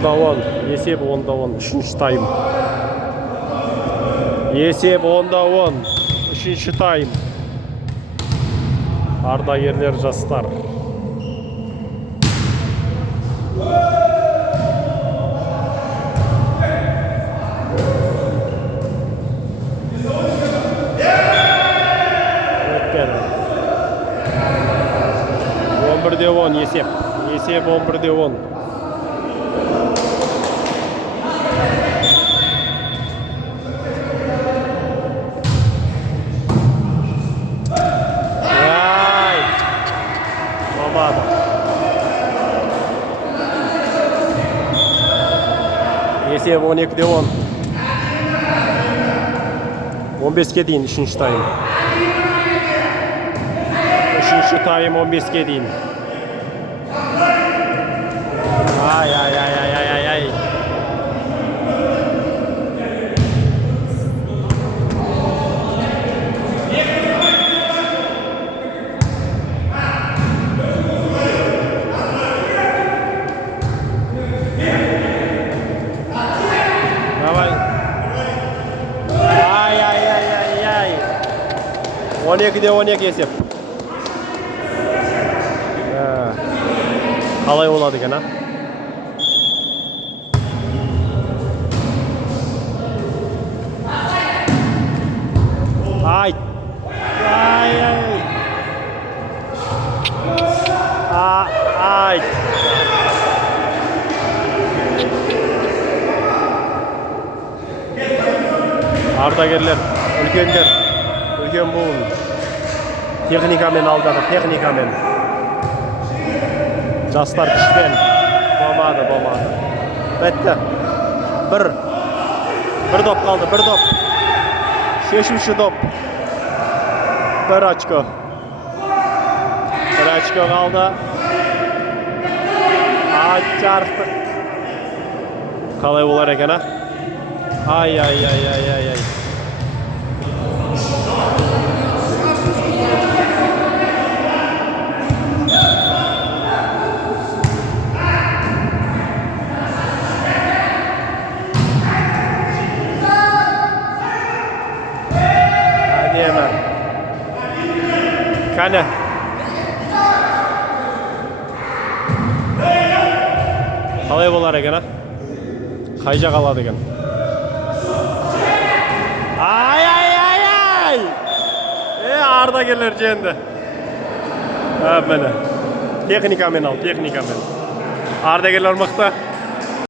10-10. Есеп 10-10. Үшінші тайм. Есеп 10-10. Үшінші тайм. Ардагерлер жастар. Өтпеді. 11-10 есеп. Есеп 11-10. Есеп 12-10. 15-ке дейін үшінші тайм. Үшінші тайм 15-ке дейін. Ай. Давай. Ай. 12-12 есеп. Қалай болады екен, а? Ай. Ардагерлер, үлкен буын. Техникамен алдады, техникамен. Жастар күшпен. Болмады. Бітті. 1. Bir top kaldı, bir top. Şeşimşi top. Bir açko. Bir açko kaldı. Çarptık. Kalay bolar eken ha. Ay. Hadi hemen. Kane. Kalay bolar eken ha. Kayca kaladı eken. Ay. Arda gelir cendi. Ha bana. Teknikamen al, teknikamen. Arda gelir mıkta.